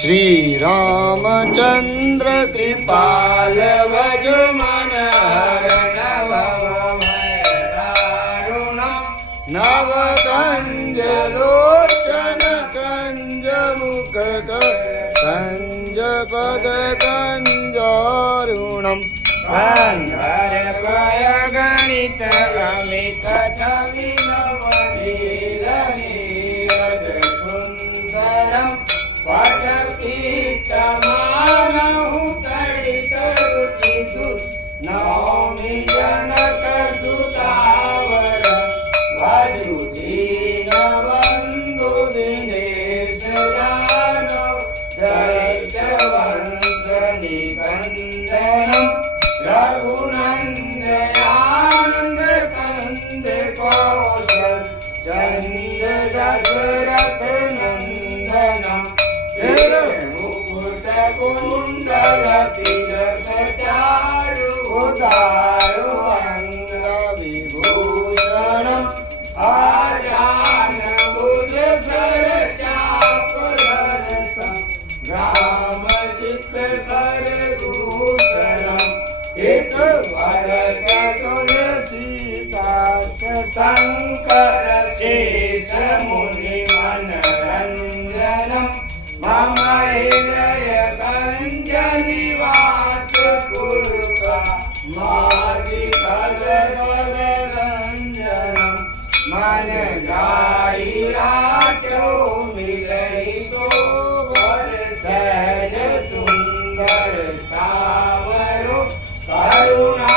श्री रामचंद्र कृपाल भज मन नव कंज लोचन कंज मुख कंज पद कंजारुणम गणित अमित छवि सुंदरम पटपीतमानहु तडित रुचिसुत नौमि जनक सुतावर भजुदीनबन्धु दिनेश जानव दैत्यवंश निकन्दनम् रघुनन्दनानन्द कंद कौशल चंद दशरथ नन्दनम् मुकुट कुंडल तिलक चारु उदारु अंग विभूषणम् आजान भुज सर चाप दर्शम राम चित कर भूषणम् एक भरत तुलसीदास शंकर शेष मुनि मनरंजनम् मम हृदय कंज निवास कुरुका मादि कल रंजनम् मन जाई राचो मिलई तो वर सहज सुंदर सावरो करुणा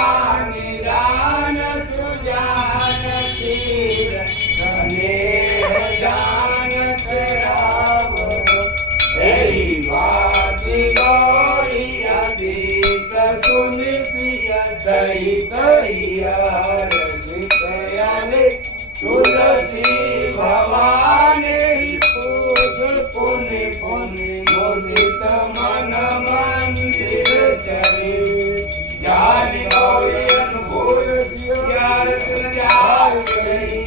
निदान सुजान शील स्नेह जानत रावण बाती गौरी अधीत सुनिसिय सहित हर्षितयाले तुलसी भवानी पूज पुनि पुनि मुदित मन मंदिर चले जान गौरी अनुभूल जाय गई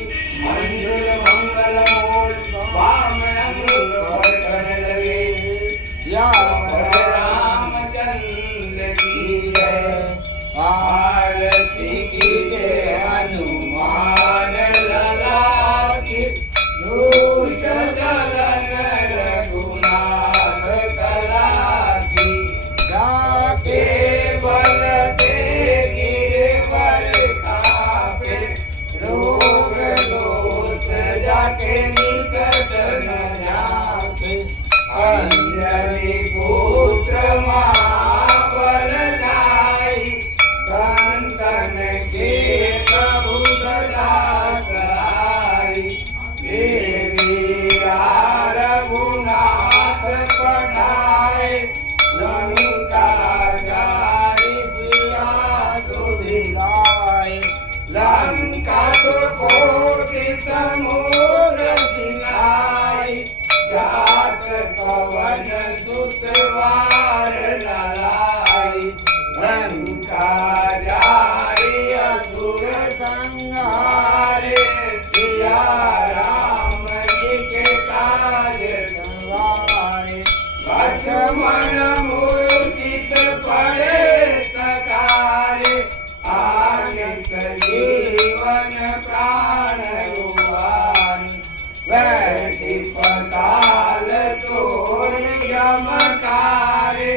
मंजुल मंगल मूल वाम अमृत वर्तन लगे रामचंद्र की जय आरती की जय हनुमान लला की दुष्ट दलन रघुनाथ कला की जाके बल से गिरवर कापे रोग दोष जाके निकट न जाके अंजलि पुत्र महाबल जाई संतन के प्रभु सदा सहाय देवी रघुनाथ पढ़ाए लंका जाई सिया सुधिलाए लंका तो कोटि समुद्र सिंगाई जात पवन सुतवार नलाई लंका जारी असुर संहारे सिया राम जी के काज सवारे लक्ष्मण मूर्छित पड़े सकारे आने सजीवन प्राण उबारी वैठी पताल तोड़ यमकारे